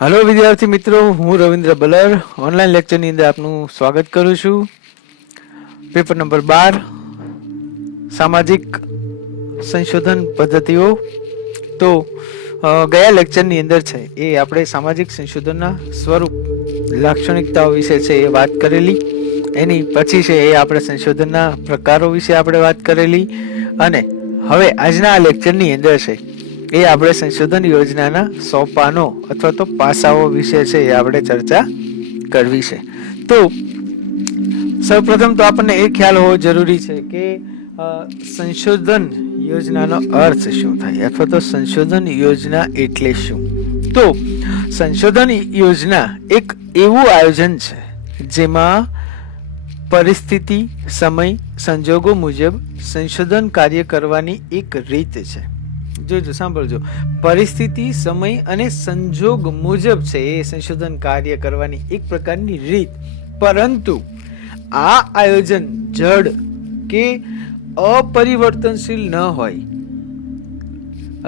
Hello विद्यार्थी मित्रों, हूँ रविंद्र बलर ऑनलाइन लेक्चर ની અંદર આપનું સ્વાગત કરું છું। પેપર નંબર 12 સામાજિક સંશોધન પદ્ધતિઓ। તો ગયા લેક્ચરની અંદર છે એ આપણે સામાજિક સંશોધનના સ્વરૂપ લાક્ષણિકતાઓ વિશે છે એ વાત કરેલી। એની પછી છે એ આપણે સંશોધનના પ્રકારો વિશે આપણે વાત કરેલી અને હવે આજના આ લેક્ચરની અંદર છે એ આપણે સંશોધન યોજનાના સોપાનો અથવા તો પાસાઓ વિશે છે એ આપણે ચર્ચા કરવી છે। તો સૌપ્રથમ તો આપણને એ ખ્યાલ હોવો જરૂરી છે કે સંશોધન યોજનાનો અર્થ શું થાય અથવા તો સંશોધન યોજના એટલે શું। તો સંશોધન યોજના એક એવું આયોજન છે જેમાં પરિસ્થિતિ, સમય, સંજોગો મુજબ સંશોધન કાર્ય કરવાની એક રીત છે। જોજો, સાંભળજો, પરિસ્થિતિ, સમય અને સંજોગ મુજબ છે એ સંશોધન કાર્ય કરવાની એક પ્રકારની રીત। પરંતુ આ આયોજન જડ કે અપરિવર્તનશીલ ન હોય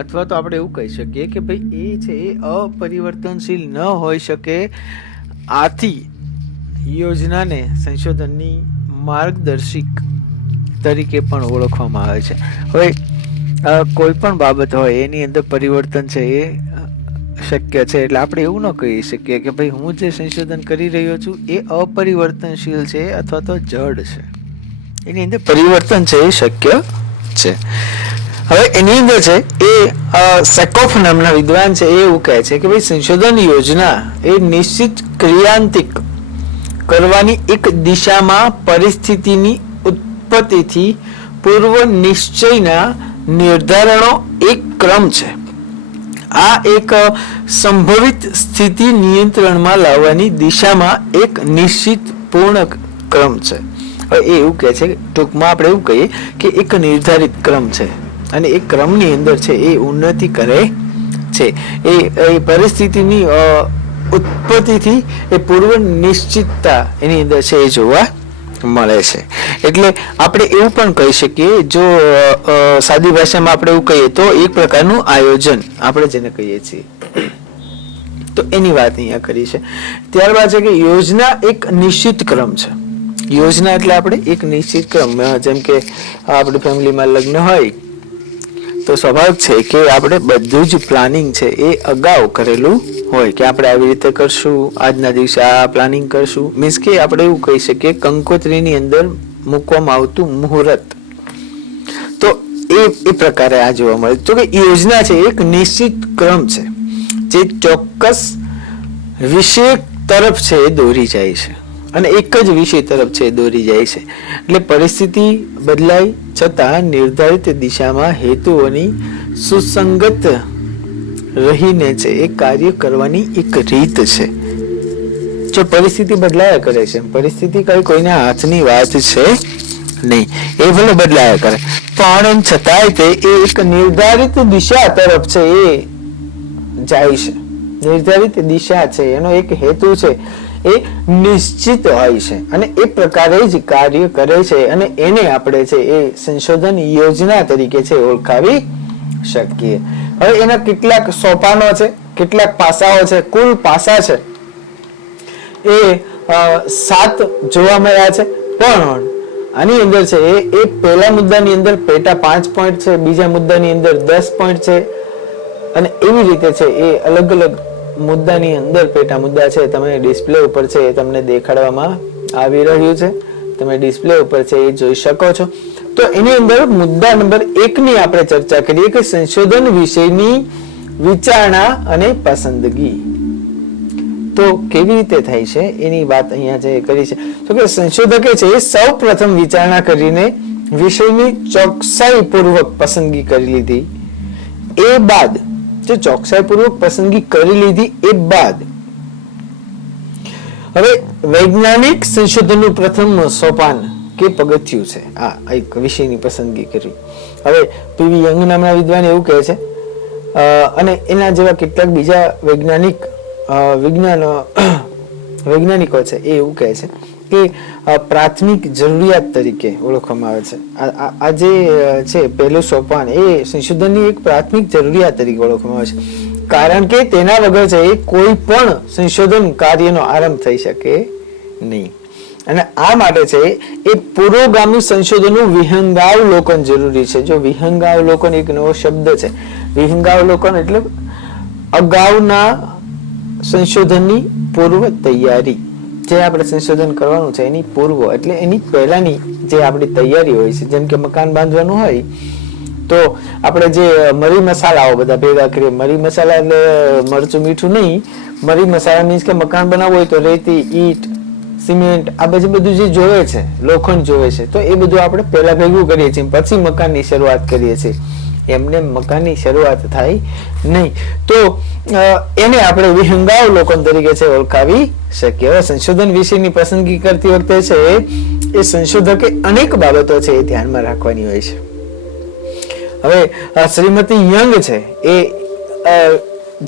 અથવા તો આપણે એવું કહી શકીએ કે ભાઈ એ છે એ અપરિવર્તનશીલ ન હોઈ શકે। આથી યોજનાને સંશોધનની માર્ગદર્શિક તરીકે પણ ઓળખવામાં આવે છે। હવે કોઈ પણ બાબત હોય એની અંદર પરિવર્તન છે એ શક્ય છે, એટલે આપણે એવું ન કહી શકીએ કે ભાઈ હું જે સંશોધન કરી રહ્યો છું એ અપરિવર્તનશીલ છે અથવા તો જડ છે, એની અંદર પરિવર્તન છે એ શક્ય છે। હવે એની અંદર છે એ સેકોફ નામના વિદ્વાન છે એ એવું કહે છે કે ભાઈ સંશોધન યોજના એ નિશ્ચિત ક્રિયાંતિક કરવાની એક દિશામાં પરિસ્થિતિની ઉત્પત્તિથી પૂર્વ નિશ્ચયના નિર્ધારણો એક ક્રમ છે। આ એક સંભવિત સ્થિતિ નિયંત્રણમાં લાવવાની દિશામાં એક નિશ્ચિત પૂર્ણ ક્રમ છે। હવે એ એવું કહે છે, ટૂંકમાં આપણે એવું કહીએ કે એક નિર્ધારિત ક્રમ છે અને એ ક્રમની અંદર છે એ ઉન્નતિ કરે છે। એ પરિસ્થિતિની ઉત્પત્તિથી એ પૂર્વ નિશ્ચિતતા એની અંદર છે એ જોવા મળે છે। એટલે આપણે એવું પણ કહી શકીએ, જો સાદી ભાષામાં આપણે એવું કહીએ તો એક પ્રકારનું આયોજન આપણે જેને કહીએ છીએ, તો એની વાત અહીંયા કરી છે। ત્યારબાદ છે કે યોજના એક નિશ્ચિત ક્રમ છે। યોજના એટલે આપણે એક નિશ્ચિત ક્રમ, જેમ કે આપણી ફેમિલીમાં લગ્ન હોય તો સ્વાભાવિક છે કે આપણે બધું જ પ્લાનિંગ છે એ અગાઉ કરેલું હોય કે આપણે આવી રીતે કરશું, આજના દિવસે આ પ્લાનિંગ કરશું, મીન્સ કે આપણે એવું કહી શકીએ કંકોત્રીની અંદર મૂકવામાં આવતું મુહૂર્ત, તો એ પ્રકારે આ જોવા મળે। તો કે યોજના છે એક નિશ્ચિત ક્રમ છે જે ચોક્કસ વિષય તરફ છે એ દોરી જાય છે અને એક જ વિષય તરફ છે એ દોરી જાય છે। એટલે પરિસ્થિતિ બદલાય છતાં નિર્ધારિત દિશામાં હેતુઓની સુસંગત રહીને છે એ કાર્ય કરવાની એક રીત છે। જો પરિસ્થિતિ બદલાયા કરે છે, પરિસ્થિતિ કઈ કોઈના હાથની વાત છે નહીં, એ ભલે બદલાયા કરે પણ છતાંય તે એક નિર્ધારિત દિશા તરફ છે એ જાય છે। નિર્ધારિત દિશા છે, એનો એક હેતુ છે એ નિશ્ચિત હોય છે અને એ પ્રકારે જ કાર્ય કરે છે અને એને આપણે છે એ સંશોધન યોજના તરીકે છે ઓળખાવી શકીએ। હવે એના કેટલાક સોપાનો છે, કેટલાક પાસાઓ છે, કુલ પાસા છે એ 7 જોવા મળ્યા છે। પણ આની અંદર છે એ પહેલા મુદ્દાની અંદર પેટા 5 પોઈન્ટ છે, બીજા મુદ્દાની અંદર 10 પોઈન્ટ છે અને એવી રીતે છે એ અલગ અલગ મુદ્દાની અંદર પેટા મુદ્દા છે તમે ડિસ્પ્લે ઉપર છે એ તમને દેખાડવામાં આવી રહ્યું છે, તમે ડિસ્પ્લે ઉપર છે એ જોઈ શકો છો। તો એની અંદર મુદ્દા નંબર 1 ની આપણે ચર્ચા કરીએ કે સંશોધન વિષયની વિચારણા અને પસંદગી તો કેવી રીતે થાય છે એની વાત અહીંયા જે કરી છે। તો કે સંશોધકે છે એ સૌ પ્રથમ વિચારણા કરીને વિષયની ચોકસાઈપૂર્વક પસંદગી કરી લીધી, એ બાદ જો ચોકસાઈપૂર્વક પસંદગી કરી લીધી એ બાદ હવે વૈજ્ઞાનિક સંશોધનનું પ્રથમ સોપાન કે પગથિયું છે આ એક વિષયની પસંદગી કરવી। હવે પીવી યંગ નામના વિદ્વાન એવું કહે છે અને એના જેવા કેટલાક બીજા વૈજ્ઞાનિકો છે એ એવું કહે છે કે પ્રાથમિક જરૂરિયાત તરીકે ઓળખવામાં આવે છે। આ જે છે પહેલું સોપાન એ સંશોધનની એક પ્રાથમિક જરૂરિયાત તરીકે ઓળખવામાં આવે છે। કારણ કે તેના વગર છે એ કોઈ પણ સંશોધન કાર્યનો આરંભ થઈ શકે નહીં. અને આ માટે છે એ પુરોગામી સંશોધનનું વિહંગાવલોકન જરૂરી છે. જો વિહંગાવલોકન એક નવો શબ્દ છે. વિહંગાવલોકન એટલે અગાઉના સંશોધનની પૂર્વ તૈયારી. જે આપણે સંશોધન કરવાનું છે એની પૂર્વ એટલે એની પહેલાની જે આપણી તૈયારી હોય છે. જેમ કે મકાન બાંધવાનું હોય તો આપણે જે મરી મસાલાઓ બધા ભેગા કરીએ. મરી મસાલા એટલે મરચું મીઠું નહીં. મરી મસાલા મીન્સ કે મકાન બનાવવું હોય તો રેતી, ઈટ, સિમેન્ટ આ બધું જે જોવે છે, લોખંડ જોવે છે, તો એ બધું આપણે પહેલા ભેગું કરીએ છીએ, પછી મકાનની શરૂઆત કરીએ છીએ. એમને મકાનની શરૂઆત થાય નહીં. તો એને આપણે વિહંગાવલોકન તરીકે છે ઓળખાવી શકીએ. હવે સંશોધન વિષયની પસંદગી કરતી વખતે છે એ સંશોધકે અનેક બાબતો છે એ ધ્યાનમાં રાખવાની હોય છે. હવે શ્રીમતી યંગ છે એ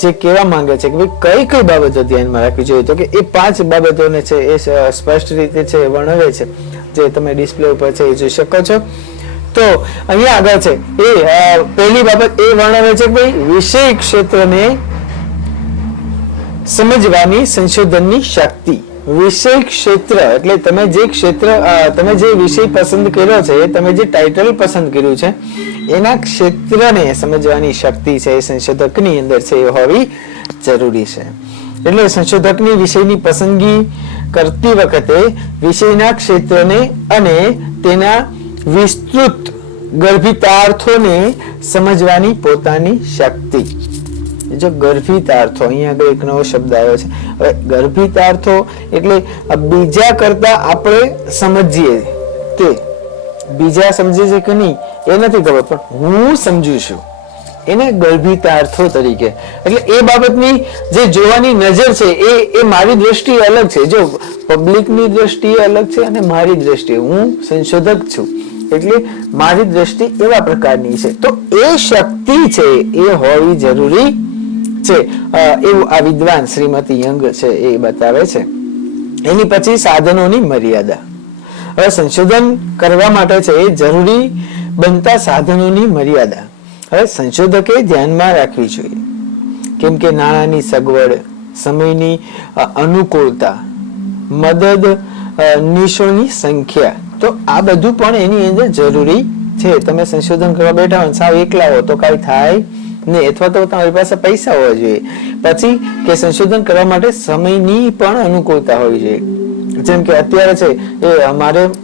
જે કહેવા માંગે છે કે ભાઈ કઈ બાબતો ધ્યાનમાં રાખવી જોઈએ, તો કે એ 5 બાબતોને છે એ સ્પષ્ટ રીતે છે વર્ણવે છે, જે તમે ડિસ્પ્લે ઉપર છે એ જોઈ શકો છો. તો અહીંયા આગળ છે એ પહેલી બાબત એ વર્ણવે છે કે ભાઈ વિષય ક્ષેત્રને સમજવાની સંશોધનની શક્તિ. વિષય ક્ષેત્ર એટલે તમે જે વિષય પસંદ કર્યો છે, તમે જે ટાઇટલ પસંદ કર્યું છે એના ક્ષેત્રને સમજવાની શક્તિ છે એ સંશોધકની અંદર છે એ હોવી જરૂરી છે. એટલે સંશોધકની વિષયની પસંદગી કરતી વખતે વિષયના ક્ષેત્રને અને તેના વિસ્તૃત ગર્ભિતાર્થોને સમજવાની પોતાની શક્તિ. જો ગર્ભિતાર્થો, અહીંયા આગળ એક નવો શબ્દ આવ્યો છે. હવે ગર્ભિતાર્થો એટલે બીજા કરતા આપણે સમજીએ તે, બીજા સમજે છે કે નહીં એ નથી ખબર, પણ હું સમજુ છું એને ગર્ભિતાર્થો તરીકે. એટલે એ બાબતની જે જોવાની નજર છે એ મારી દ્રષ્ટિએ અલગ છે. જો પબ્લિકની દ્રષ્ટિએ અલગ છે અને મારી દ્રષ્ટિએ, હું સંશોધક છું એટલે મારી દ્રષ્ટિ એવા પ્રકારની છે. તો એ શક્તિ છે એ હોવી જરૂરી છે એવું આ વિદ્વાન શ્રીમતી યંગ છે એ બતાવે છે. એની પછી સાધનોની મર્યાદા. હવે સંશોધન કરવા માટે છે એ જરૂરી બનતા સાધનોની મર્યાદા હવે સંશોધકે ધ્યાનમાં રાખવી જોઈએ. કેમ કે નાણાંની સગવડ, સમયની અનુકૂળતા, મદદ નિશોની સંખ્યા, તો આ બધું પણ એની અંદર જરૂરી છે. તમે સંશોધન કરવા બેઠા હો સાવ એકલા હો તો કઈ થાય નહીં, અથવા તો તમારી પાસે પૈસા હોવા જોઈએ. પછી કે સંશોધન કરવા માટે સમયની પણ અનુકૂળતા હોવી જોઈએ. જેમ કે અત્યારે છે એ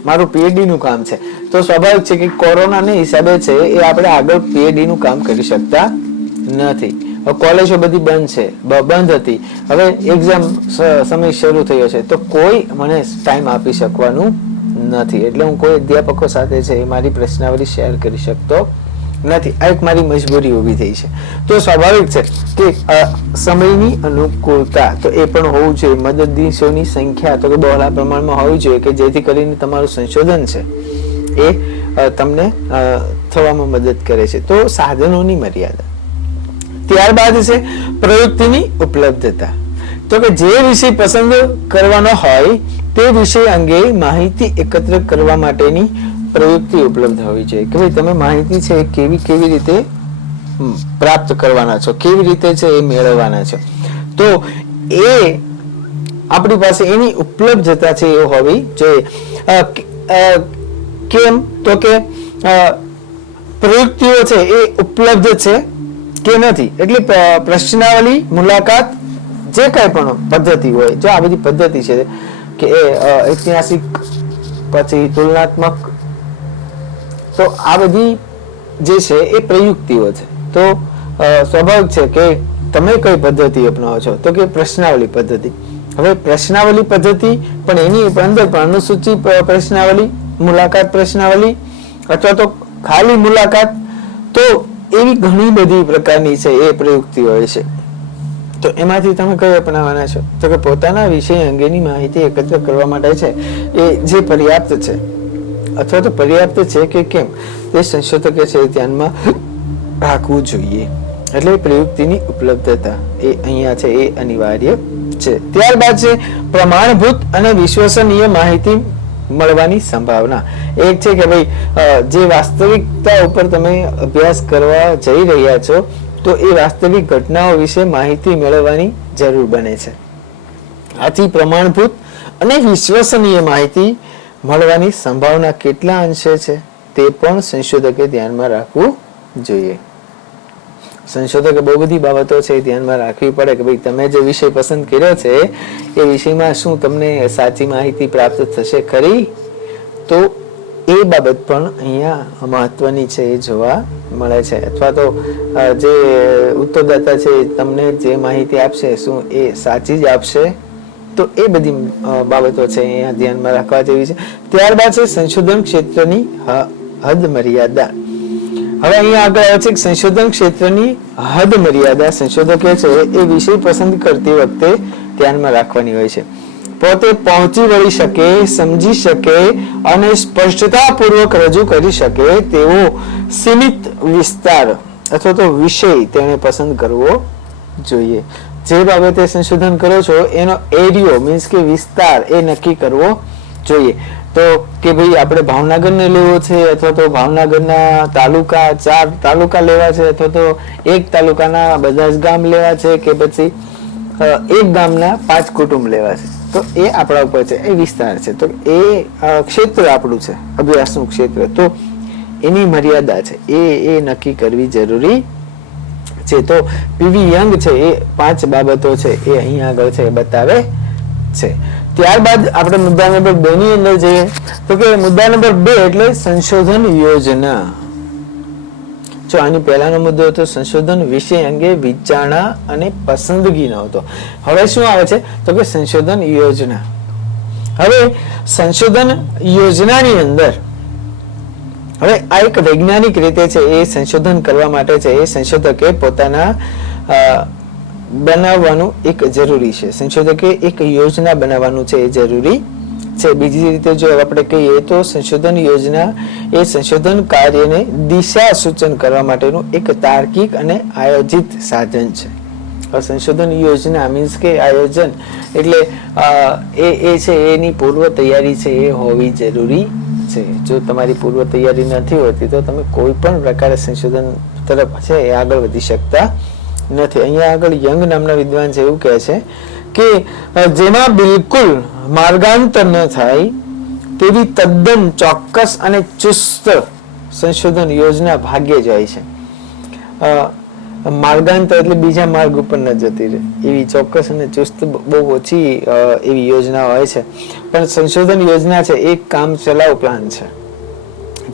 મારું પીએચડી નું કામ છે, તો સ્વાભાવિક છે કે કોરોનાના હિસાબે છે એ આપણે આગળ પીએચડી નું કામ કરી શકતા નથી. કોલેજો બધી બંધ હતી, હવે એક્ઝામ સમય શરૂ થયો છે, તો કોઈ મને ટાઈમ આપી શકવાનું નથી. એટલે હું કોઈ અધ્યાપકો સાથે છે મારી પ્રશ્નાવલી શેર કરી શકતો નથી. આ એક મારી મજબૂરી ઊભી થઈ છે. તો સ્વાભાવિક છે કે સમયની અનુકૂળતા તો એ પણ હોવું જોઈએ. મદદનીશોની સંખ્યા તો કે બહોળા પ્રમાણમાં હોવી જોઈએ કે જેથી કરીને તમારું સંશોધન છે એ તમને થવામાં મદદ કરે છે. તો સાધનોની મર્યાદા. ત્યારબાદ છે પ્રવૃત્તિની ઉપલબ્ધતા. તો કે જે વિષય પસંદ કરવાનો હોય તે વિષય અંગે માહિતી એકત્ર કરવા માટેની પ્રવૃત્તિ ઉપલબ્ધ હોવી જોઈએ. કે ભાઈ તમે માહિતી છે કેવી રીતે પ્રાપ્ત કરવાના છો, કેવી રીતે છે એ મેળવવાના છો, તો એ આપણી પાસે એની ઉપલબ્ધતા છે એ હોવી જોઈએ. કેમ તો કે પ્રવૃત્તિઓ છે એ ઉપલબ્ધ છે કે નથી. એટલે પ્રશ્નાવલી, મુલાકાત, જે કઈ પણ પદ્ધતિ હોય, જો આ બધી પદ્ધતિ છે કે ઐતિહાસિક પછી તુલનાત્મક, તો આ બધી જે છે એ પ્રયુક્તિઓ છે. તો સ્વાભાવિક છે કે તમે કઈ પદ્ધતિ અપનાવો છો, તો કે પ્રશ્નાવલી પદ્ધતિ. હવે પ્રશ્નાવલી પદ્ધતિ પણ એની અંદર પણ અનુસૂચિ પ્રશ્નાવલી, મુલાકાત પ્રશ્નાવલી અથવા તો ખાલી મુલાકાત, તો એવી ઘણી બધી પ્રકારની છે એ પ્રયુક્તિ હોય છે. તો એમાંથી તમે કઈ અપનાવવાના છો, તો કે પોતાના વિષય અંગેની માહિતી એકત્ર કરવા માટે છે એ જે પર્યાપ્ત છે અથવા તો પર્યાપ્ત છે કે કેમ તે સંશોધકે છે ધ્યાનમાં રાખવું જોઈએ. એટલે પ્રયુક્તિની ઉપલબ્ધતા એ અહીંયા છે એ અનિવાર્ય છે. ત્યારબાદ છે પ્રમાણભૂત અને વિશ્વસનીય માહિતી મળવાની સંભાવના. એક છે કે ભાઈ જે વાસ્તવિકતા ઉપર તમે અભ્યાસ કરવા જઈ રહ્યા છો તો એ વાસ્તવિક ઘટનાઓ વિશે માહિતી મેળવવાની જરૂર બને છે. આથી પ્રમાણભૂત અને વિશ્વસનીય માહિતી મળવાની સંભાવના કેટલા અંશે છે તે પણ સંશોધકે ધ્યાનમાં રાખવું જોઈએ. સંશોધકે બહુ બધી બાબતો છે એ ધ્યાનમાં રાખવી પડે કે ભાઈ તમે જે વિષય પસંદ કર્યો છે એ વિષયમાં શું તમને સાચી માહિતી પ્રાપ્ત થશે ખરી, તો એ બાબત પણ અહીંયા મહત્વની છે એ જોવા મળે છે. અથવા તો જે ઉત્તરદાતા છે તમને જે માહિતી આપશે શું એ સાચી જ આપશે, તો એ બધી બાબતો છે અહીંયા ધ્યાનમાં રાખવા જેવી છે. ત્યારબાદ છે સંશોધન ક્ષેત્રની હદ મર્યાદા. હવે અહીંયા આગળ આવે છે સંશોધન ક્ષેત્રની હદ મર્યાદા સંશોધકે છે એ વિષય પસંદ કરતી વખતે ધ્યાનમાં રાખવાની હોય છે. પોતે પહોંચી વળી શકે, સમજી શકે અને સ્પષ્ટતાપૂર્વક રજૂ કરી શકે તેવો સીમિત વિસ્તાર અથવા તો વિષય તેને પસંદ કરવો જોઈએ. જે બાબતે સંશોધન કરો છો એનો એરિયો મીન્સ કે વિસ્તાર એ નક્કી કરવો જોઈએ. તો કે ભાઈ આપણે ભાવનગરને લેવો છે અથવા તો ભાવનગરના તાલુકા 4 તાલુકા લેવા છે અથવા તો એક તાલુકાના બધા જ ગામ લેવા છે કે પછી એક ગામના 5 કુટુંબ લેવા છે, તો એ આપણા ઉપર છે, એ વિસ્તાર છે. તો એ ક્ષેત્ર આપણું છે, અભ્યાસનું ક્ષેત્ર, તો એની મર્યાદા છે એ નક્કી કરવી જરૂરી છે. તો પીવી યંગ છે એ 5 બાબતો છે એ અહીં આગળ છે એ બતાવે છે. ત્યારબાદ આપણે મુદ્દા નંબર 2 ની અંદર જઈએ તો કે મુદ્દા નંબર 2 એટલે સંશોધન યોજના. જો આની પહેલાનો મુદ્દો હતો સંશોધન વિષય અંગે વિચારણા અને પસંદગીનો હતો. હવે શું આવે છે તો કે સંશોધન યોજના. હવે સંશોધન યોજનાની અંદર હવે આ એક વૈજ્ઞાનિક રીતે છે એ સંશોધન કરવા માટે છે એ સંશોધકે પોતાના બનાવવાનું એક જરૂરી છે. સંશોધકે એક યોજના બનાવવાનું છે એ જરૂરી છે. બીજી રીતે જો આપણે કહીએ તો સંશોધન યોજના એ સંશોધન કાર્યને દિશા સૂચન કરવા માટેનું એક તાર્કિક અને આયોજિત સાધન છે. સંશોધન યોજના મીન્સ કે આયોજન એટલે એ છે એની પૂર્વ તૈયારી છે એ હોવી જરૂરી છે. જો તમારી પૂર્વ તૈયારી નથી હોતી તો તમે કોઈ પણ પ્રકારે સંશોધન તરફ છે એ આગળ વધી શકતા નથી. અહીંયા આગળ યંગ નામના વિદ્વાન છે એવું કહે છે કે જેમાં બિલકુલ માર્ગાંતર ન થાય તેવી તદ્દન ચોક્કસ અને ચુસ્ત સંશોધન યોજના ભાગ્યે જ હોય છે. માર્ગાંતર એટલે બીજા માર્ગ ઉપર ન જતી રહે એવી ચોક્કસ અને ચુસ્ત બહુ ઓછી એવી યોજના હોય છે. પણ સંશોધન યોજના છે એક કામ ચલાવ પ્લાન છે.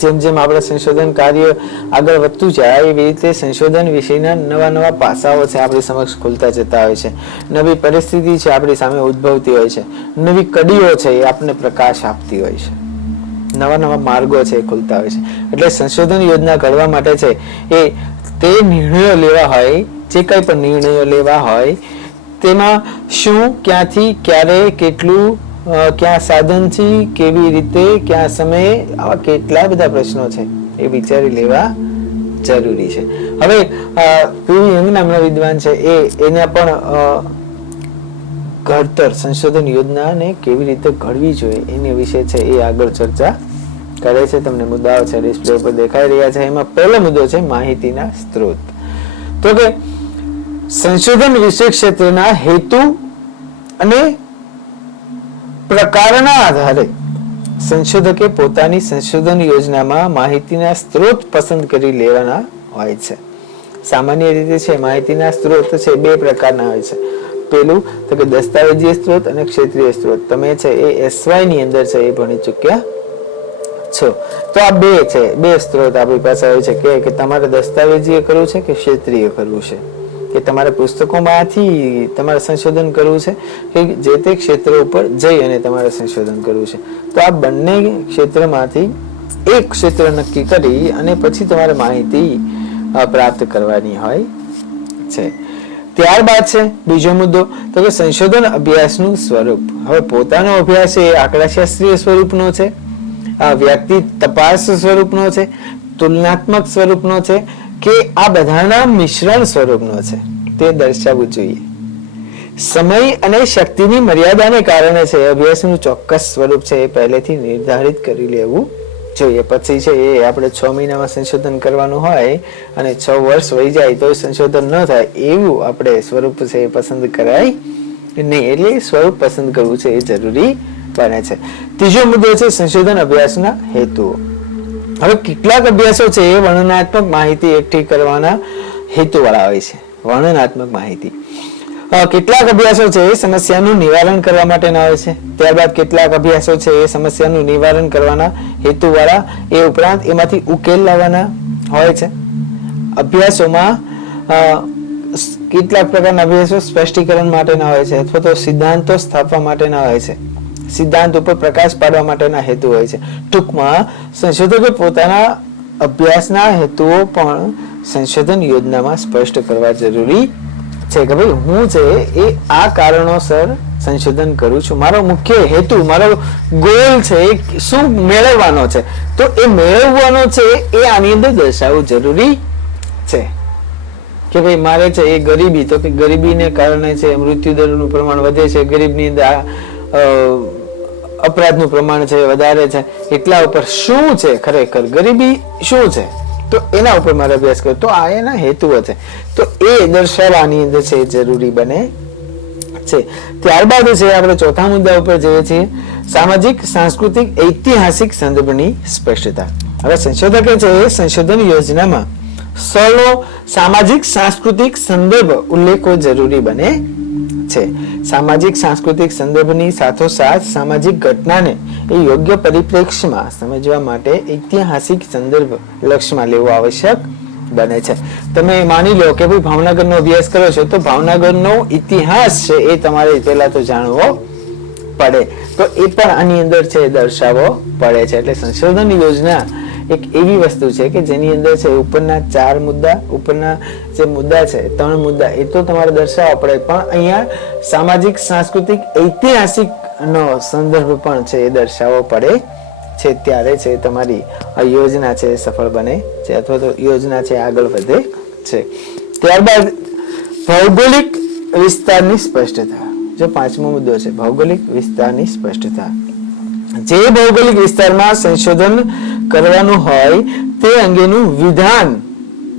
જેમ જેમ આપણે સંશોધન કાર્ય આગળ વધતું જાય એવી રીતે સંશોધન વિષયના નવા નવા પાસાઓ છે આપણી સમક્ષ ખુલતા જતા હોય છે. નવી પરિસ્થિતિ છે આપણી સામે ઉદ્ભવતી હોય છે. નવી કડીઓ છે એ આપણને પ્રકાશ આપતી હોય છે. નવા નવા માર્ગો છે એ ખુલતા હોય છે. એટલે સંશોધન યોજના ઘડવા માટે છે એ તે નિર્ણયો લેવા હોય, જે કંઈ પણ નિર્ણયો લેવા હોય તેમાં શું, ક્યાંથી, ક્યારે, કેટલું, ક્યાં સાધનથી, કેવી રીતે, ક્યાં સમયે, આવા કેટલા બધા પ્રશ્નો છે એ વિચારી લેવા જરૂરી છે. હવે પીવી યંગ નામના વિદ્વાન છે એના પણ ઘડતર સંશોધન યોજનાને કેવી રીતે ઘડવી જોઈએ એની વિશે છે એ આગળ ચર્ચા કરે છે. તમને મુદ્દાઓ છે ડિસ્પ્લે ઉપર દેખાઈ રહ્યા છે. એમાં પહેલો મુદ્દો છે માહિતીના સ્ત્રોત. તો કે સંશોધન વિષય ક્ષેત્રના હેતુ અને પ્રકારના આધારે સંશોધકે પોતાની સંશોધન યોજનામાં માહિતીના સ્ત્રોત પસંદ કરી લેવાના હોય છે. સામાન્ય રીતે છે માહિતીના સ્ત્રોત છે 2 પ્રકારના હોય છે. પેલું તો કે દસ્તાવેજીય સ્ત્રોત અને ક્ષેત્રીય સ્ત્રોત. તમે છે એ SY ની અંદર છે એ ભણી ચૂક્યા છો. તો આ 2 છે, 2 સ્ત્રોત આપણી પાસે હોય છે કે તમારે દસ્તાવેજીય કરવું છે કે ક્ષેત્રીય કરવું છે, કે તમારે પુસ્તકોમાંથી તમારે સંશોધન કરવું છે કે જે તે ક્ષેત્ર ઉપર જઈ અને તમારે સંશોધન કરવું છે. તો આ બંને ક્ષેત્રમાંથી એક ક્ષેત્ર નક્કી કરી અને પછી તમારે માહિતી પ્રાપ્ત કરવાની હોય છે. ત્યારબાદ છે બીજો મુદ્દો તો કે સંશોધન અભ્યાસનું સ્વરૂપ. હવે પોતાનો અભ્યાસ એ આંકડાશાસ્ત્રીય સ્વરૂપનો છે, વ્યક્તિ તપાસ સ્વરૂપનો છે, તુલનાત્મક સ્વરૂપનો છે કે આ બધાના મિશ્રણ સ્વરૂપનો છે તે દર્શાવવું જોઈએ. સમય અને શક્તિની મર્યાદાને કારણે છે અભ્યાસનું ચોક્કસ સ્વરૂપ છે એ પહેલેથી નિર્ધારિત કરી લેવું જોઈએ. પછી છે એ આપણે 6 મહિનામાં સંશોધન કરવાનું હોય અને 6 વર્ષ વહી જાય તો સંશોધન ન થાય એવું આપણે સ્વરૂપ છે એ પસંદ કરાય નહીં. એટલે સ્વરૂપ પસંદ કરવું છે એ જરૂરી બને છે. ત્રીજો મુદ્દો છે સંશોધન અભ્યાસના હેતુઓ. હવે કેટલાક અભ્યાસો છે એ વર્ણનાત્મક માહિતી એકઠી કરવાના હેતુ વાળા હોય છે. વર્ણનાત્મક માહિતી. કેટલાક અભ્યાસો છે એ સમસ્યાનું નિવારણ કરવા માટેના હોય છે. ત્યારબાદ કેટલાક અભ્યાસો છે એ સમસ્યાનું નિવારણ કરવાના હેતુ વાળા, એ ઉપરાંત એમાંથી ઉકેલ લાવવાના હોય છે. અભ્યાસોમાં કેટલાક પ્રકારના અભ્યાસો સ્પષ્ટીકરણ માટેના હોય છે અથવા તો સિદ્ધાંતો સ્થાપવા માટેના હોય છે. સિદ્ધાંત ઉપર પ્રકાશ પાડવા માટેના હેતુ હોય છે. ટૂંકમાં સંશોધકે પોતાના અભ્યાસના હેતુઓ પણ સંશોધન યોજનામાં સ્પષ્ટ કરવા જરૂરી છે કે ભાઈ હું છે એ આ કારણોસર સંશોધન કરું છું, મારો મુખ્ય હેતુ, મારો ગોલ છે એ શું મેળવવાનો છે, તો એ મેળવવાનો છે એ આની અંદર દર્શાવવું જરૂરી છે. કે ભાઈ મારે છે એ ગરીબી, તો કે ગરીબીને કારણે છે મૃત્યુદરનું પ્રમાણ વધે છે, ગરીબની અંદર અપરાધનું પ્રમાણ છે વધારે છે, એટલા ઉપર શું છે ખરેખર ગરીબી શું છે, તો એના ઉપર મારે અભ્યાસ કર્યો, તો આ એના હેતુઓ છે, તો એ દર્શાવવાની અંદર છે જરૂરી બને છે. ત્યારબાદ છે આપણે ચોથા મુદ્દા ઉપર જઈએ છીએ, સામાજિક, સાંસ્કૃતિક, ઐતિહાસિક સંદર્ભની સ્પષ્ટતા. હવે સંશોધકે છે એ સંશોધન યોજનામાં સ્થળનો સામાજિક સાંસ્કૃતિક સંદર્ભ ઉલ્લેખો જરૂરી બને છે. સામાજિક સાંસ્કૃતિક સંદર્ભની સાથોસાથ સામાજિક ઘટનાને એ યોગ્ય પરિપ્રેક્ષ્યમાં સમજવા માટે ઐતિહાસિક સંદર્ભ લક્ષ્યમાં લેવો આવશ્યક બને છે. તમે માની લો કે ભાઈ ભાવનગરનો અભ્યાસ કરો છો, તો ભાવનગરનો ઇતિહાસ છે એ તમારે પહેલા તો જાણવો પડે, તો એ પણ આની અંદર છે દર્શાવવો પડે છે. એટલે સંશોધન યોજના એક એવી વસ્તુ છે કે જેની અંદર છે ઉપરના 4 મુદ્દા, ઉપરના જે મુદ્દા છે 3 મુદ્દા એ તો તમારે દર્શાવવા પડે, પણ અહીંયા સામાજિક, સાંસ્કૃતિક, ઐતિહાસિક નો સંદર્ભ પણ છે એ દર્શાવવો પડે છે. ત્યારે છે તમારી આ યોજના છે સફળ બને છે અથવા તો યોજના છે આગળ વધે છે. ત્યારબાદ ભૌગોલિક વિસ્તારની સ્પષ્ટતા. જો 5મો મુદ્દો છે ભૌગોલિક વિસ્તારની સ્પષ્ટતા. જે ભૌગોલિક વિસ્તારમાં સંશોધન કરવાનું હોય તે અંગેનું વિધાન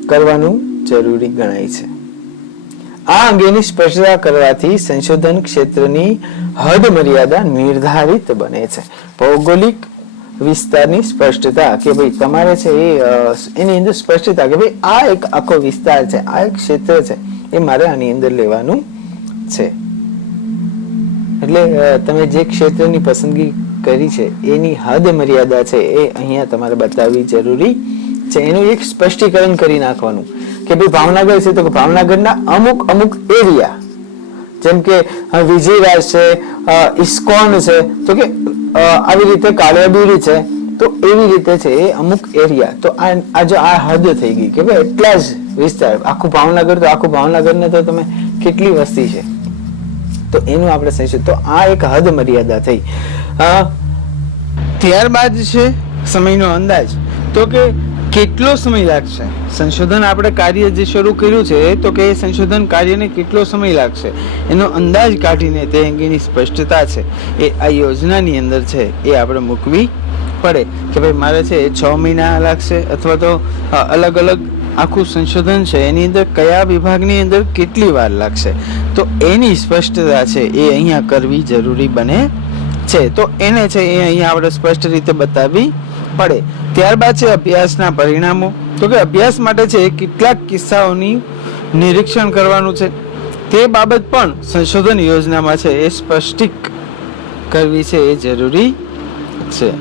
કરવાનું જરૂરી ગણાય છે. આ અંગેની સ્પષ્ટતા કરવાથી સંશોધન ક્ષેત્રની હદ મર્યાદા નિર્ધારિત બને છે. ભૌગોલિક વિસ્તારની સ્પષ્ટતા કે ભાઈ તમારે છે એની અંદર સ્પષ્ટતા કે ભાઈ આ એક આખો વિસ્તાર છે, આ એક ક્ષેત્ર છે, એ મારે આની અંદર લેવાનું છે. એટલે તમે જે ક્ષેત્રની પસંદગી કરી છે એની હદ મર્યાદા છે એ અહીંયા તમારે બતાવવી જરૂરી છે. એનું એક સ્પષ્ટીકરણ કરી નાખવાનું કે ભાઈ ભાવનગર છે તો ભાવનગરના અમુક એરિયા, જેમ કે વિજયરાજ છે, ઇસ્કોન છે, તો કે આવી રીતે કાળિયાબીરી છે, તો એવી રીતે છે એ અમુક એરિયા, તો આ જો આ હદ થઈ ગઈ કે ભાઈ એટલા જ વિસ્તાર, આખું ભાવનગર, તો આખું ભાવનગરને તો તમે કેટલી વસ્તી છે, તો એનું આપણે સહીશું, તો આ એક હદ મર્યાદા થઈ. ત્યારબાદ છે સમયનો અંદાજ, તો કે કેટલો સમય લાગશે સંશોધન આપણે કાર્ય જે શરૂ કર્યું છે, તો કે સંશોધન કાર્યને કેટલો સમય લાગશે એનો અંદાજ કાઢીને તે અંગેની સ્પષ્ટતા છે એ આ યોજનાની અંદર છે એ આપણે મૂકવી પડે કે ભાઈ મારે છે 6 મહિના લાગશે અથવા તો અલગ અલગ આખું સંશોધન છે એની અંદર કયા વિભાગની અંદર કેટલી વાર લાગશે, તો એની સ્પષ્ટતા છે એ અહીંયા કરવી જરૂરી બને છે. તો એને છે એ અહીંયા આપણે સ્પષ્ટ રીતે બતાવવી પડે. ત્યારબાદ છે અભ્યાસના પરિણામો, તો કે અભ્યાસ માટે છે કેટલાક કિસ્સાઓની નિરીક્ષણ કરવાનું છે, તે બાબત પણ સંશોધન યોજનામાં છે એ સ્પષ્ટિક કરવી છે એ જરૂરી છે.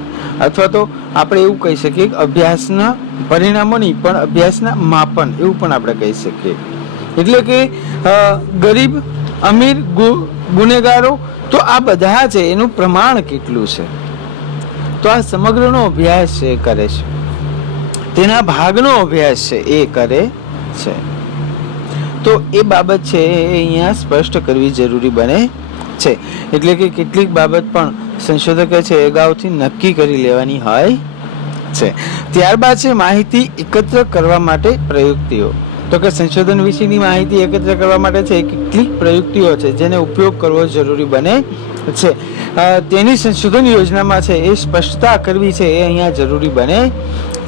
અથવા તો આપણે એવું કહી શકીએ કે અભ્યાસના પરિણામો નહીં પણ અભ્યાસના માપન, એવું પણ આપણે કહી શકીએ. એટલે કે ગરીબ, અમીર, ગુનેગારો, તો આ બધા છે એનું પ્રમાણ કેટલું છે, તો આ સમગ્રનો અભ્યાસ છે કરે છે, તેના ભાગનો અભ્યાસ છે એ કરે છે. તો એ બાબત છે એ અહીંયા સ્પષ્ટ કરવી જરૂરી બને છે. એટલે કે કેટલીક બાબત પણ સંશોધકે છે અગાઉથી નક્કી કરી લેવાની હોય છે. ત્યારબાદ છે માહિતી એકત્ર કરવા માટે પ્રયુક્તિઓ. તો કે સંશોધન વિશેની માહિતી એકત્ર કરવા માટે છે કેટલીક પ્રયુક્તિઓ છે જેને ઉપયોગ કરવો જરૂરી બને છે. તેની સંશોધન યોજનામાં છે એ સ્પષ્ટતા કરવી છે એ અહીંયા જરૂરી બને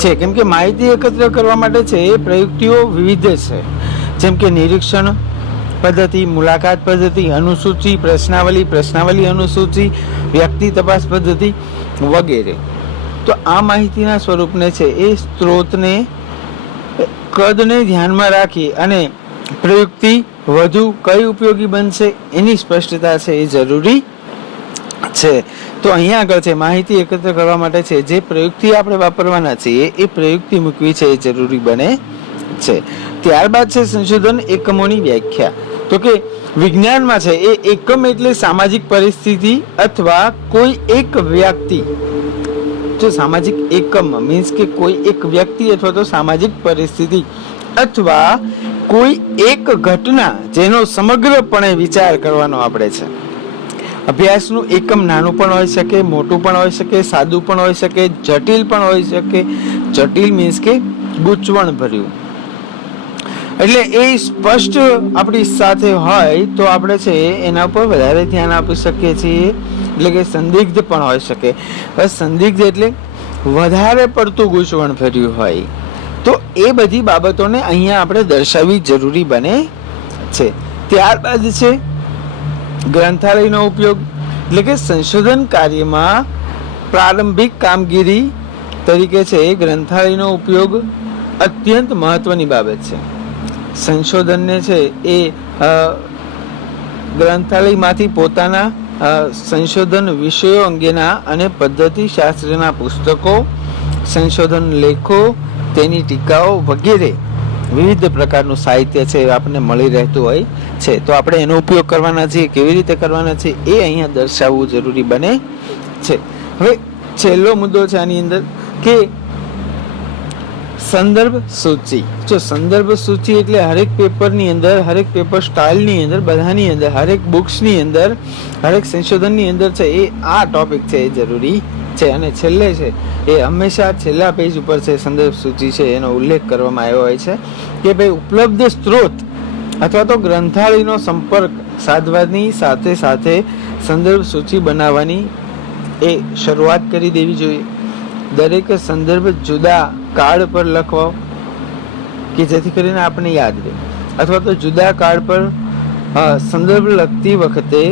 છે. કેમ કે માહિતી એકત્ર કરવા માટે છે એ પ્રયુક્તિઓ વિવિધ છે, જેમ કે નિરીક્ષણ પદ્ધતિ, મુલાકાત પદ્ધતિ, અનુસૂચિ, પ્રશ્નાવલી અનુસૂચિ, વ્યક્તિ તપાસ પદ્ધતિ વગેરે. તો આ માહિતીના સ્વરૂપને છે એ સ્ત્રોતને કદને ધ્યાનમાં રાખી અને પ્રયુક્તિ વધુ કઈ ઉપયોગી બનશે એની સ્પષ્ટતા છે એ જરૂરી છે. તો અહીંયા આગળ છે માહિતી એકત્ર કરવા માટે છે જે પ્રયુક્તિ આપણે વાપરવાના છીએ એ પ્રયુક્તિ મૂકવી છે એ જરૂરી બને છે. ત્યારબાદ છે સંશોધન એકમોની વ્યાખ્યા. તો કે વિજ્ઞાનમાં છે એ એકમ એટલે સામાજિક પરિસ્થિતિ અથવા કોઈ એક વ્યક્તિ. જો સામાજિક એકમ મીન્સ કે કોઈ એક વ્યક્તિ અથવા તો સામાજિક પરિસ્થિતિ અથવા કોઈ એક ઘટના જેનો સમગ્રપણે વિચાર કરવાનો આપણે છે. અભ્યાસનું એકમ નાનું પણ હોઈ શકે, મોટું પણ હોઈ શકે, સાદું પણ હોઈ શકે, જટિલ પણ હોઈ શકે. જટિલ મીન્સ કે ગૂંચવણ ભર્યું. એટલે એ સ્પષ્ટ આપણી સાથે હોય તો આપણે છે એના ઉપર વધારે ધ્યાન આપી શકીએ છીએ. એટલે કે સંદિગ્ધ પણ હોઈ શકે. સંદિગ્ધ એટલે વધારે પડતું ગૂંચવણ ભર્યું હોય. તો એ બધી બાબતોને અહીંયા આપણે દર્શાવવી જરૂરી બને છે. ત્યારબાદ છે ગ્રંથાલયનો ઉપયોગ. એટલે કે સંશોધન કાર્યમાં પ્રારંભિક કામગીરી તરીકે છે ગ્રંથાલયનો ઉપયોગ અત્યંત મહત્વની બાબત છે. સંશોધનને છે એ ગ્રંથાલયમાંથી પોતાના સંશોધન વિષયો અંગેના અને પદ્ધતિ શાસ્ત્રના પુસ્તકો, સંશોધન લેખો, તેની ટીકાઓ વગેરે વિવિધ પ્રકારનું સાહિત્ય છે આપણને મળી રહેતું હોય છે. તો આપણે એનો ઉપયોગ કરવાના છીએ, કેવી રીતે કરવાના છે એ અહીંયા દર્શાવવું જરૂરી બને છે. હવે છેલ્લો મુદ્દો છે આની અંદર કે સંદર્ભ સૂચિ. જો સંદર્ભ સૂચિ એટલે હરેક પેપરની અંદર, હરેક પેપર સ્ટાઇલની અંદર, બધાની અંદર, હરેક બુક્સની અંદર, હરેક સંશોધનની અંદર છે એ આ ટોપિક છે એ જરૂરી છે. અને છેલ્લે છે એ હંમેશા છેલ્લા પેજ ઉપર છે સંદર્ભ સૂચિ છે એનો ઉલ્લેખ કરવામાં આવ્યો હોય છે કે ભાઈ ઉપલબ્ધ સ્ત્રોત અથવા તો ગ્રંથાલયનો સંપર્ક સાધવાની સાથે સાથે સંદર્ભ સૂચિ બનાવવાની એ શરૂઆત કરી દેવી જોઈએ. દરેક સંદર્ભ જુદા કાર્ડ પર લખવો કે જેથી કરીને આપણે યાદ રહે, અથવા તો જુદા કાર્ડ પર સંદર્ભ લખતી વખતે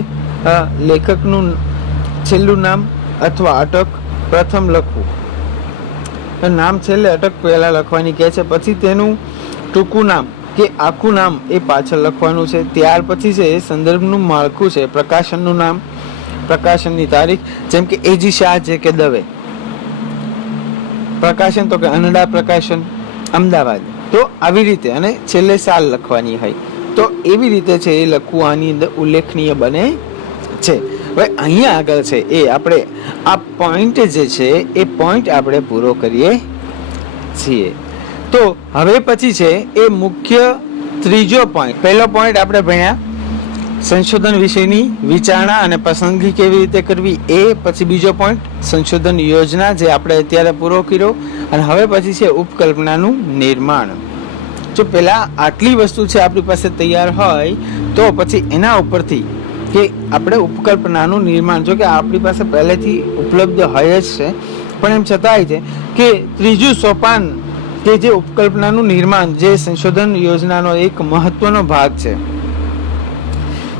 લેખકનું છેલ્લું નામ અથવા અટક પ્રથમ લખવું. નામ છેલ્લે અટક પહેલા લખવાની કહે છે. પછી તેનું ટૂંકું નામ કે આખું નામ એ પાછળ લખવાનું છે. ત્યાર પછી છે સંદર્ભનું માળખું છે, પ્રકાશનનું નામ, પ્રકાશનની તારીખ, જેમ કે એજી શાહ છે કે દવે. પ્રકાશન તો કે અનડા પ્રકાશન અમદાવાદ. તો આવી રીતે અને છેલ્લે સાલ લખવાની હોય. તો એવી રીતે છે એ લખવું આની અંદર ઉલ્લેખનીય બને છે. હવે અહીંયા આગળ છે એ આપણે આ પોઈન્ટ જે છે એ પોઈન્ટ આપણે પૂરો કરીએ છીએ. તો હવે પછી છે એ મુખ્ય ત્રીજો પોઈન્ટ. પહેલો પોઈન્ટ આપણે ભણ્યા સંશોધન વિષયની વિચારણા અને પસંદગી કેવી રીતે કરવી એ. પછી બીજો પોઈન્ટ સંશોધન યોજના જે આપણે અત્યારે પૂરો કર્યો. અને હવે પછી છે ઉપકલ્પનાનું નિર્માણ. જો પહેલા આટલી વસ્તુ છે આપણી પાસે તૈયાર હોય તો પછી એના ઉપરથી કે આપણે ઉપકલ્પનાનું નિર્માણ, જો કે આપણી પાસે પહેલેથી ઉપલબ્ધ હોય જ છે, પણ એમ છતાંય છે કે ત્રીજું સોપાન કે જે ઉપકલ્પનાનું નિર્માણ જે સંશોધન યોજનાનો એક મહત્વનો ભાગ છે.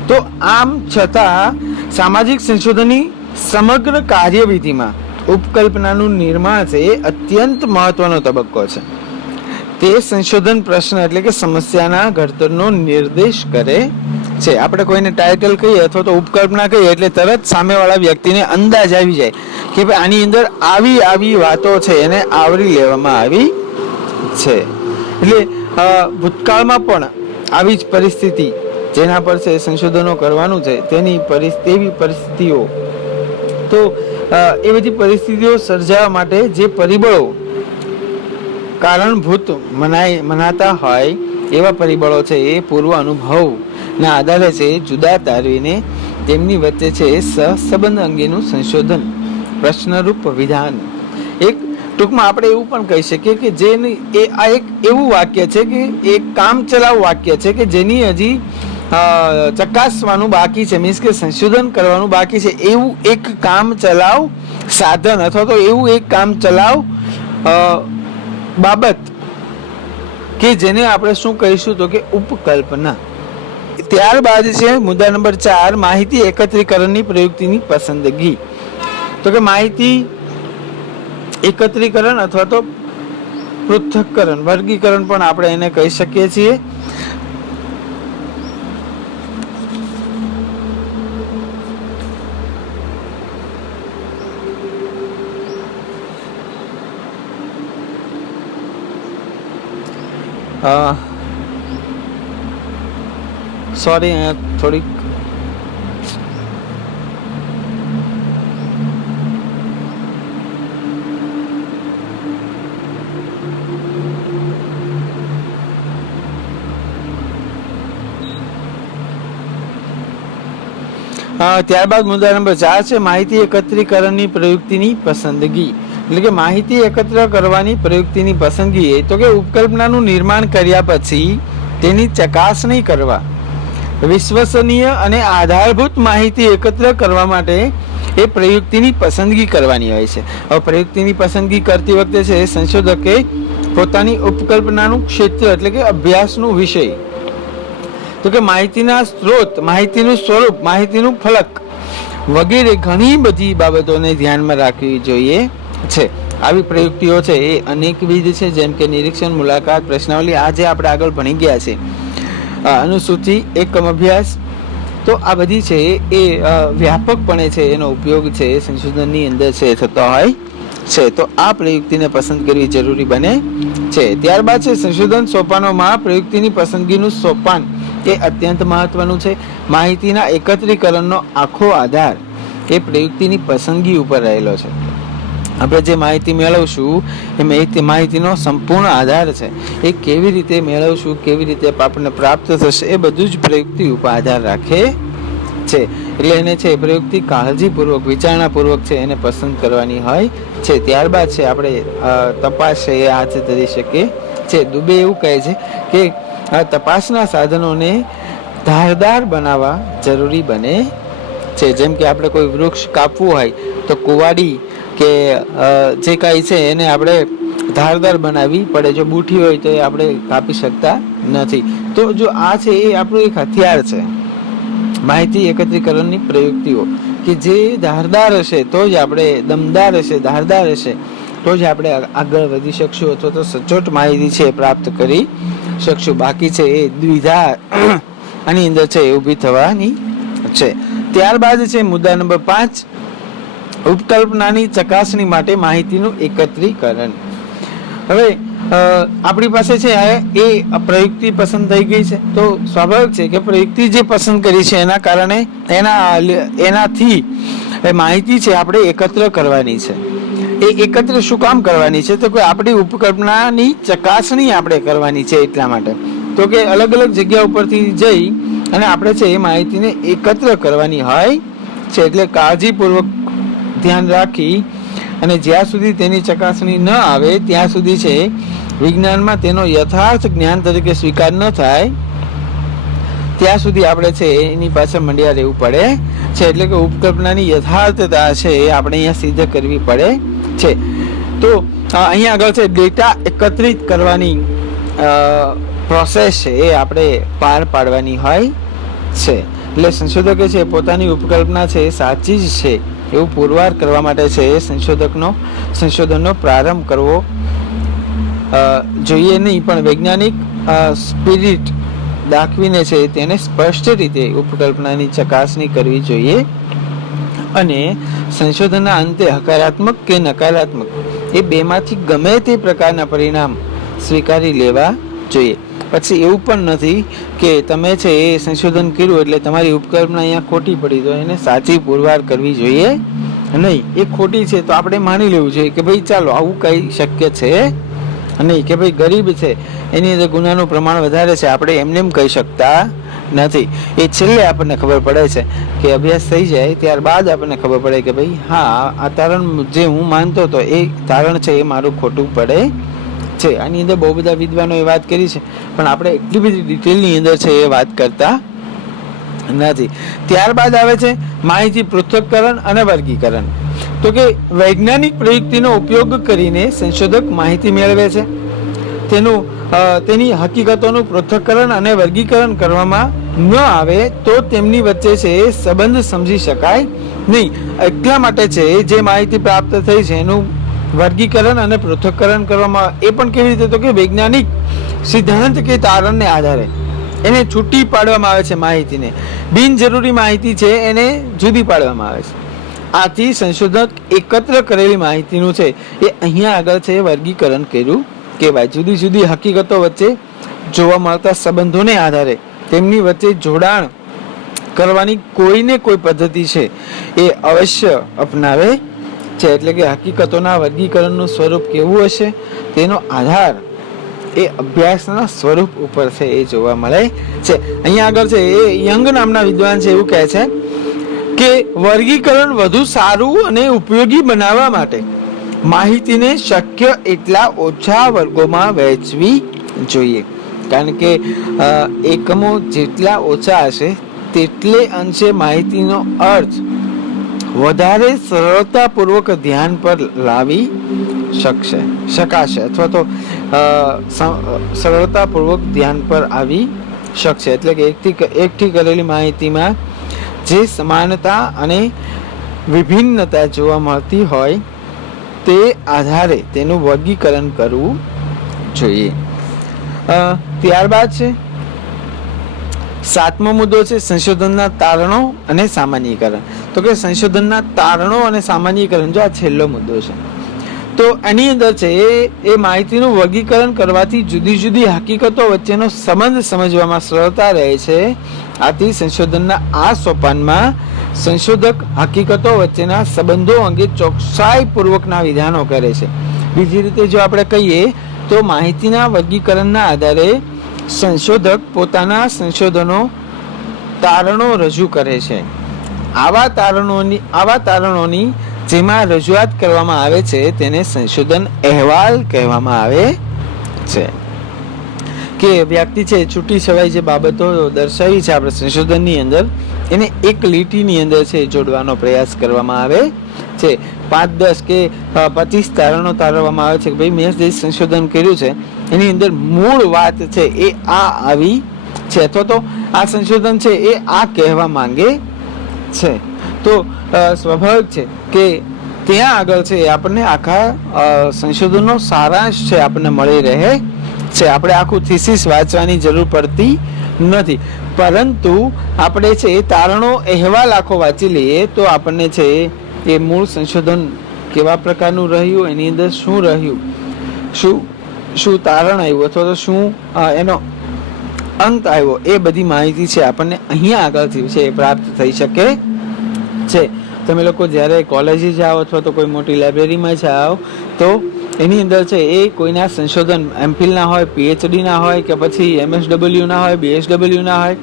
તો આમ છતાં સામાજિક સંશોધનની સમગ્ર કાર્યવિધિમાં ઉપકલ્પનાનું નિર્માણ છે એ અત્યંત મહત્વનો તબક્કો છે. તે સંશોધન પ્રશ્ન એટલે કે સમસ્યાના ઘડતરનો નિર્દેશ કરે છે. આપણે કોઈને ટાઇટલ કહીએ અથવા તો ઉપકલ્પના કહીએ એટલે તરત સામેવાળા વ્યક્તિને અંદાજ આવી જાય કે ભાઈ આની અંદર આવી વાતો છે એને આવરી લેવામાં આવી છે. એટલે ભૂતકાળમાં પણ આવી જ પરિસ્થિતિ જેના પર છે સંશોધનો કરવાનું છે તેવી પરિસ્થિતિઓ, તો એ બધી પરિસ્થિતિઓ સર્જાવા માટે જે પરિબળો કારણભૂત મનાતા હોય એવા પરિબળો છે એ પૂર્વ અનુભવના આધારે છે જુદા તારવીને તેમની વચ્ચે છે સહસંબંધ અંગેનું સંશોધન પ્રશ્નરૂપ વિધાન એક ટૂંકમાં આપણે એવું પણ કહી શકીએ કે આ એક એવું વાક્ય છે કે એક કામ ચલાવ વાક્ય છે કે જેની હજી ચકાસવાનું બાકી છે, મીન્સ કે સંશોધન કરવાનું બાકી છે. એવું એક કામ ચલાવ સાધન અથવા તો એવું એક કામ ચલાવ બાબત કે જેને આપણે શું કહીશું તો કે ઉપકલ્પના. ત્યારબાદ છે મુદ્દા નંબર 4, માહિતી એકત્રીકરણની પ્રયુક્તિની પસંદગી. તો કે માહિતી એકત્રીકરણ અથવા તો પૃથ્થકરણ, વર્ગીકરણ પણ આપણે એને કહી શકીએ છીએ. સોરી, થોડીક ત્યારબાદ મુદ્દા નંબર 4 છે માહિતી એકત્રીકરણની પ્રયુક્તિની પસંદગી. એટલે કે માહિતી એકત્ર કરવાની પ્રયુક્તિની પસંદગી એ તો કે ઉપકલ્પનાનું નિર્માણ કર્યા પછી તેની ચકાસણી કરવા, વિશ્વસનીય અને આધારભૂત માહિતી એકત્ર કરવા માટે એ પ્રયુક્તિની પસંદગી કરવાની હોય છે. હવે પ્રયુક્તિની પસંદગી કરતી વખતે છે સંશોધકે પોતાની ઉપકલ્પનાનું ક્ષેત્ર એટલે કે અભ્યાસનું વિષય, તો કે માહિતીના સ્ત્રોત, માહિતીનું સ્વરૂપ, માહિતીનું ફલક વગેરે ઘણી બધી બાબતોને ધ્યાનમાં રાખવી જોઈએ છે. આવી પ્રયુક્તિઓ છે એ અનેકવિધ છે, જેમ કે નિરીક્ષણ, મુલાકાત, પ્રશ્નાવલી, આ જે આપણે આગળ ભણી ગયા છે, અનુસૂચિ, એકમ અભ્યાસ. તો આ બધી છે એ વ્યાપકપણે છે એનો ઉપયોગ છે સંશોધનની અંદર છે થતો હોય છે. તો આ પ્રયુક્તિને પસંદ કરવી જરૂરી બને છે. ત્યારબાદ છે સંશોધન સોપાનોમાં પ્રયુક્તિની પસંદગીનું સોપાન એ અત્યંત મહત્વનું છે. માહિતીના એકત્રીકરણનો આખો આધાર એ પ્રયુક્તિની પસંદગી ઉપર રહેલો છે. આપણે જે માહિતી મેળવશું એ માહિતીનો સંપૂર્ણ આધાર છે. એ કેવી રીતે મેળવશું, કેવી રીતે આપણને પ્રાપ્ત થશે, એ બધું જ પ્રયુક્તિ ઉપર આધાર રાખે છે. એટલે એને છે પ્રયુક્તિ કાળજીપૂર્વક, વિચારણાપૂર્વક છે એને પસંદ કરવાની હોય છે. ત્યારબાદ છે આપણે તપાસ છે એ હાથ ધરી શકીએ છે. દુબે એવું કહે છે કે તપાસના સાધનોને ધારદાર બનાવવા જરૂરી બને છે. જેમ કે આપણે કોઈ વૃક્ષ કાપવું હોય તો કુવાડી કે જે કાંઈ છે એને આપણે ધારદાર બનાવવી પડે. જો બૂઠી હોય તો એ આપણે કાપી શકતા નથી. તો જો આ છે એ આપણું એક હથિયાર છે, માહિતી એકત્રીકરણની પ્રયુક્તિઓ, કે જે ધારદાર હશે તો જ આપણે, દમદાર હશે, ધારદાર હશે તો જ આપણે આગળ વધી શકશું અથવા તો સચોટ માહિતી છે પ્રાપ્ત કરી શકશું. બાકી છે એ દ્વિધા આની અંદર છે એ ઊભી થવાની છે. ત્યારબાદ છે મુદ્દા નંબર 5, ઉપકલ્પનાની ચકાસણી માટે માહિતીનું એકત્રીકરણ. હવે આપણી પાસે છે એ પ્રયુક્તિ પસંદ થઈ ગઈ છે, તો સ્વાભાવિક છે કે પ્રયુક્તિ જે પસંદ કરી છે એના કારણે એનાથી માહિતી છે આપણે એકત્ર કરવાની છે. એ એકત્ર શું કામ કરવાની છે તો કે આપણી ઉપકલ્પનાની ચકાસણી આપણે કરવાની છે. એટલા માટે તો કે અલગ અલગ જગ્યા ઉપરથી જઈ અને આપણે છે એ માહિતીને એકત્ર કરવાની હોય છે. એટલે કાળજીપૂર્વક ધ્યાન રાખી અને જ્યાં સુધી તેની ચકાસણી ન આવે ત્યાં સુધી છે વિજ્ઞાનમાં તેનો યથાર્થ જ્ઞાન તરીકે સ્વીકાર ન થાય ત્યાં સુધી આપણે છે એની પાછળ મંડ્યા રહેવું પડે છે. એટલે કે ઉપકલ્પનાની યથાર્થતા છે એ આપણે અહીંયા સિદ્ધ કરવી પડે છે. તો અહીંયા આગળ છે ડેટા એકત્રિત કરવાની પ્રોસેસ છે એ આપણે પાર પાડવાની હોય છે. એટલે સંશોધકે છે પોતાની ઉપકલ્પના છે એ સાચી જ છે એવું પુરવાર કરવા માટે છે સંશોધનનો પ્રારંભ કરવો જોઈએ નહીં, પણ વૈજ્ઞાનિક સ્પિરિટ દાખવીને છે તેને સ્પષ્ટ રીતે ઉપકલ્પનાની ચકાસણી કરવી જોઈએ અને સંશોધનના અંતે હકારાત્મક કે નકારાત્મક એ બેમાંથી ગમે તે પ્રકારના પરિણામ સ્વીકારી લેવા જોઈએ. પછી એવું પણ નથી કે તમે છે એ સંશોધન કર્યું એટલે તમારી ઉપકલ્પના અહીંયા ખોટી પડી તો એને સાચી પુરવાર કરવી જોઈએ નહીં. એ ખોટી છે તો આપણે માની લેવું જોઈએ કે ભાઈ ચાલો આવું કંઈ શક્ય છે નહીં, કે ભાઈ ગરીબ છે એની અંદર ગુનાનું પ્રમાણ વધારે છે, આપણે એમને એમ કહી શકતા નથી. એ છેલ્લે આપણને ખબર પડે છે કે અભ્યાસ થઈ જાય ત્યારબાદ આપણને ખબર પડે કે ભાઈ હા, આ તારણ જે હું માનતો હતો એ તારણ છે એ મારું ખોટું પડે છે. આની અંદર બહુ બધા વિદ્વાનોએ વાત કરી છે, પણ આપણે એટલી બધી ડિટેલની અંદર છે એ વાત કરતા નથી. ત્યારબાદ આવે છે માહિતી પૃથ્થકરણ અને વર્ગીકરણ. તો કે વૈજ્ઞાનિક પ્રયુક્તિનો ઉપયોગ કરીને સંશોધક માહિતી મેળવે છે. તેની હકીકતોનું પૃથ્થકરણ અને વર્ગીકરણ કરવામાં ન આવે તો તેમની વચ્ચે છે એ સંબંધ સમજી શકાય નહીં. એટલા માટે છે જે માહિતી પ્રાપ્ત થઈ છે એનું વર્ગીકરણ અને પૃથ્થકરણ કરવામાં એ પણ કેવી રીતે, તો કે વૈજ્ઞાનિક સિદ્ધાંત કે તારણને આધારે એને છૂટી પાડવામાં આવે છે. માહિતીને બિનજરૂરી માહિતી છે એને જુદી પાડવામાં આવે છે. આથી સંશોધક એકત્ર કરેલી માહિતીનું છે એ અહીંયા આગળ છે વર્ગીકરણ કર્યું કહેવાય. જુદી જુદી હકીકતો વચ્ચે જોવા મળતા સંબંધોને આધારે તેમની વચ્ચે જોડાણ કરવાની કોઈને કોઈ પદ્ધતિ છે એ અવશ્ય અપનાવે છે. એટલે કે હકીકતોના વર્ગીકરણનું સ્વરૂપ કેવું હશે તેનો આધાર એ અભ્યાસના સ્વરૂપ ઉપર છે એ જોવા મળે છે. અહીંયા આગળ છે એ યંગ નામના વિદ્વાન છે એવું કહે છે કે વર્ગીકરણ વધુ સારું અને ઉપયોગી બનાવવા માટે માહિતીને શક્ય એટલા ઓછા વર્ગોમાં વહેંચવી જોઈએ. કારણ કે એકમો જેટલા ઓછા હશે તેટલે અંશે માહિતીનો અર્થ વધારે સરળતાપૂર્વક ધ્યાન પર લાવી શકાશે અથવા તો સરળતાપૂર્વક ધ્યાન પર આવી શકશે. એટલે કે એકઠી કરેલી માહિતીમાં જે સમાનતા અને વિભિન્નતા જોવા મળતી હોય તે આધારે તેનું વર્ગીકરણ કરવું જોઈએ. ત્યારબાદ છે 7મો મુદ્દો છે સંશોધનના તારણો અને સામાન્યીકરણ. તો કે સંશોધનના તારણો અને સામાન્યીકરણ જો આ છેલ્લો મુદ્દો છે. તો એની અંદર છે એ માહિતીનું વર્ગીકરણ કરવાથી જુદી જુદી હકીકતો વચ્ચેનો સંબંધ સમજવામાં સરળતા રહે છે. આથી સંશોધનના આ સોપાનમાં સંશોધક હકીકતો વચ્ચેના સંબંધો અંગે ચોકસાઈપૂર્વકના વિધાનો કરે છે. બીજી રીતે જો આપણે કહીએ તો માહિતીના વર્ગીકરણના આધારે સંશોધક પોતાના સંશોધનો તારણો રજૂ કરે છે. આવા તારણોની જેમાં રજૂઆત કરવામાં આવે છે તેને સંશોધન અહેવાલ કહેવામાં આવે છે. કે વ્યક્તિ છે છૂટી છવાઈ જે બાબતો દર્શાવી છે આપણે સંશોધનની અંદર એને એક લીટીની અંદર છે જોડવાનો પ્રયાસ કરવામાં આવે છે. 5, 10 કે 25 તારણો તારવવામાં આવે છે કે ભાઈ મેં જે સંશોધન કર્યું છે એની અંદર મૂળ વાત છે એ આ આવી છે અથવા તો આ સંશોધન છે એ આ કહેવા માંગે છે. તો સ્વાભાવિક છે કે ત્યાં આગળ છે આપણને આખા સંશોધનનો સારાંશ છે આપણને મળી રહે છે. આપણે આખું થીસીસ વાંચવાની જરૂર પડતી નથી, પરંતુ આપણે છે એ તારણો અહેવાલ આખો વાંચી લઈએ તો આપણને છે એ મૂળ સંશોધન કેવા પ્રકારનું રહ્યું, એની અંદર શું રહ્યું, શું તારણ આવ્યું અથવા તો શું એનો અંત આવ્યો, એ બધી માહિતી છે આપણને અહીંયા આગળથી છે એ પ્રાપ્ત થઈ શકે છે. તમે લોકો જ્યારે કોલેજે જાઓ અથવા તો કોઈ મોટી લાઇબ્રેરીમાં જાઓ તો એની અંદર છે એ કોઈના સંશોધન એમફિલના હોય, પીએચડીના હોય કે પછી એમએસડબલ્યુના હોય, બીએસડબલ્યુના હોય,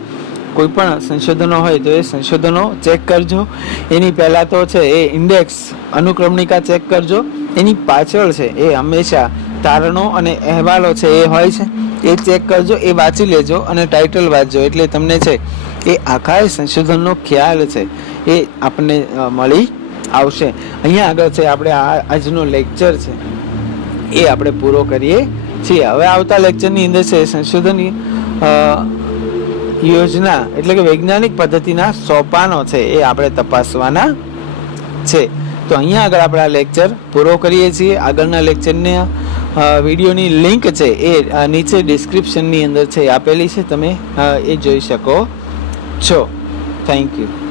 કોઈ પણ સંશોધનો હોય તો એ સંશોધનો ચેક કરજો. એની પહેલાં તો છે એ ઇન્ડેક્સ અનુક્રમણિકા ચેક કરજો. એની પાછળ છે એ હંમેશા તારણો અને અહેવાલો છે એ હોય છે એ ચેક કરજો, એ વાંચી લેજો અને ટાઇટલ વાંચજો એટલે તમને છે એ આખા સંશોધનનો ખ્યાલ છે એ આપણને મળી આવશે. અહીંયા આગળ છે આપણે આજનો લેક્ચર છે એ આપણે પૂરો કરીએ છીએ. હવે આવતા લેક્ચરની અંદર છે સંશોધન યોજના એટલે કે વૈજ્ઞાનિક પદ્ધતિના સોપાનો છે એ આપણે તપાસવાના છે. તો અહીંયા આગળ આપણે આ લેક્ચર પૂરો કરીએ છીએ. આગળના લેક્ચરની વિડીયોની લિંક છે એ નીચે ડિસ્ક્રિપ્શનની અંદર છે આપેલી છે, તમે એ જોઈ શકો છો. Thank you.